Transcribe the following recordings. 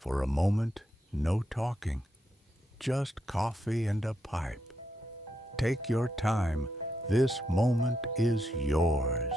For a moment, no talking, just coffee and a pipe. Take your time. This moment is yours.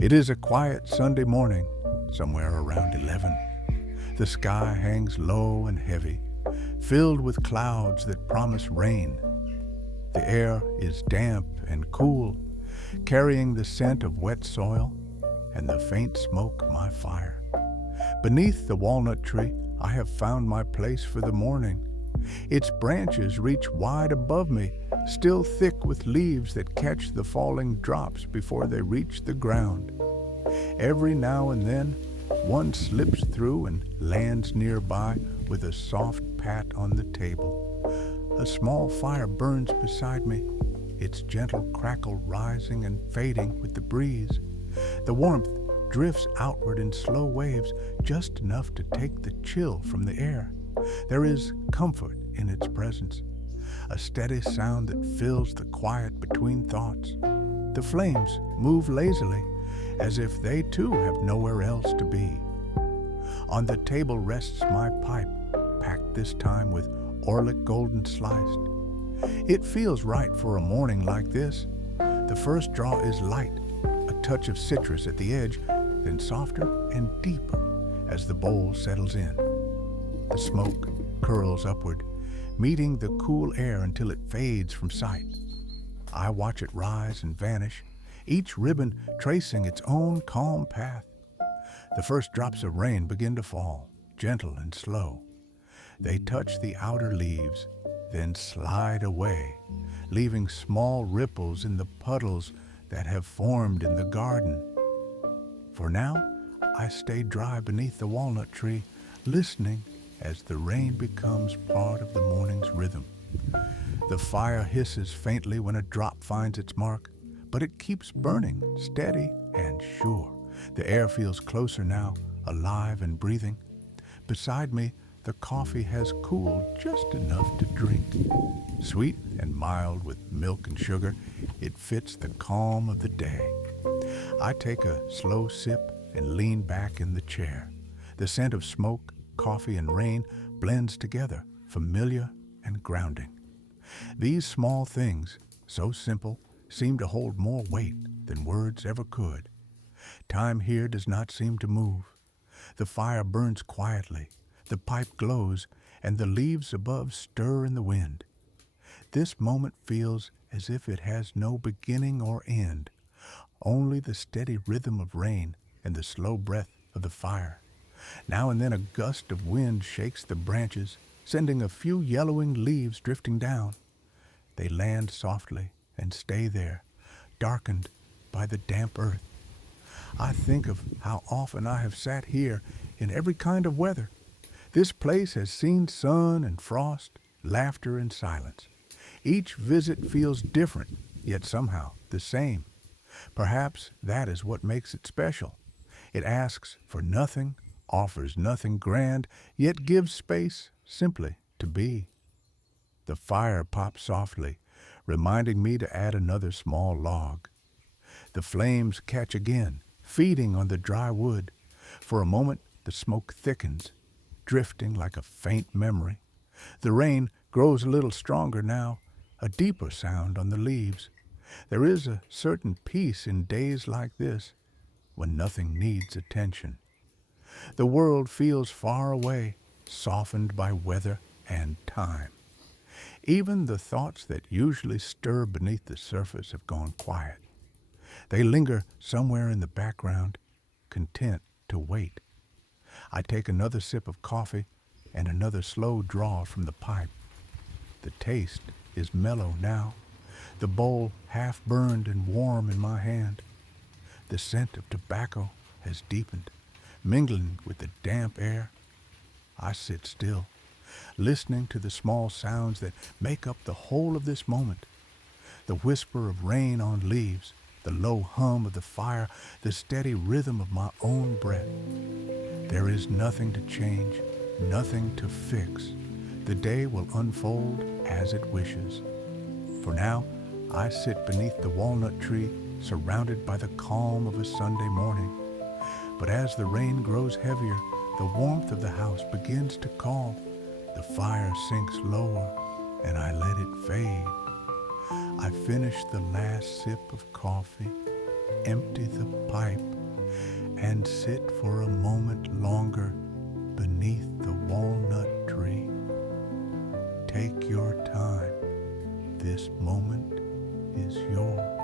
It is a quiet Sunday morning, somewhere around 11. The sky hangs low and heavy, filled with clouds that promise rain. The air is damp and cool, carrying the scent of wet soil and the faint smoke of my fire. Beneath the walnut tree, I have found my place for the morning. Its branches reach wide above me, still thick with leaves that catch the falling drops before they reach the ground. Every now and then, one slips through and lands nearby with a soft pat on the table. A small fire burns beside me, its gentle crackle rising and fading with the breeze. The warmth drifts outward in slow waves, just enough to take the chill from the air. There is comfort in its presence, a steady sound that fills the quiet between thoughts. The flames move lazily, as if they too have nowhere else to be. On the table rests my pipe, packed this time with Orlik Golden Sliced. It feels right for a morning like this. The first draw is light, a touch of citrus at the edge, then softer and deeper as the bowl settles in. The smoke curls upward, meeting the cool air until it fades from sight. I watch it rise and vanish, each ribbon tracing its own calm path. The first drops of rain begin to fall, gentle and slow. They touch the outer leaves, then slide away, leaving small ripples in the puddles that have formed in the garden. For now, I stay dry beneath the walnut tree, listening as the rain becomes part of the morning's rhythm. The fire hisses faintly when a drop finds its mark, but it keeps burning, steady and sure. The air feels closer now, alive and breathing. Beside me, the coffee has cooled just enough to drink. Sweet and mild with milk and sugar, it fits the calm of the day. I take a slow sip and lean back in the chair. The scent of smoke, coffee, and rain blends together, familiar and grounding. These small things, so simple, seem to hold more weight than words ever could. Time here does not seem to move. The fire burns quietly, the pipe glows, and the leaves above stir in the wind. This moment feels as if it has no beginning or end, only the steady rhythm of rain and the slow breath of the fire. Now and then a gust of wind shakes the branches, sending a few yellowing leaves drifting down. They land softly and stay there, darkened by the damp earth. I think of how often I have sat here in every kind of weather. This place has seen sun and frost, laughter and silence. Each visit feels different, yet somehow the same. Perhaps that is what makes it special. It asks for nothing, offers nothing grand, yet gives space simply to be. The fire pops softly, reminding me to add another small log. The flames catch again, feeding on the dry wood. For a moment, the smoke thickens, drifting like a faint memory. The rain grows a little stronger now, a deeper sound on the leaves. There is a certain peace in days like this, when nothing needs attention. The world feels far away, softened by weather and time. Even the thoughts that usually stir beneath the surface have gone quiet. They linger somewhere in the background, content to wait. I take another sip of coffee and another slow draw from the pipe. The taste is mellow now, the bowl half burned and warm in my hand. The scent of tobacco has deepened, mingling with the damp air. I sit still, listening to the small sounds that make up the whole of this moment. The whisper of rain on leaves, the low hum of the fire, the steady rhythm of my own breath. There is nothing to change, nothing to fix. The day will unfold as it wishes. For now, I sit beneath the walnut tree, surrounded by the calm of a Sunday morning. But as the rain grows heavier, the warmth of the house begins to call. The fire sinks lower, and I let it fade. I finish the last sip of coffee, empty the pipe, and sit for a moment longer beneath the walnut tree. Take your time. This moment is yours.